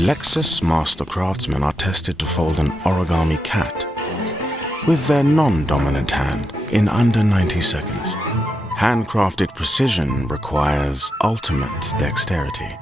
Lexus master craftsmen are tested to fold an origami cat with their non-dominant hand in under 90 seconds. Handcrafted precision requires ultimate dexterity.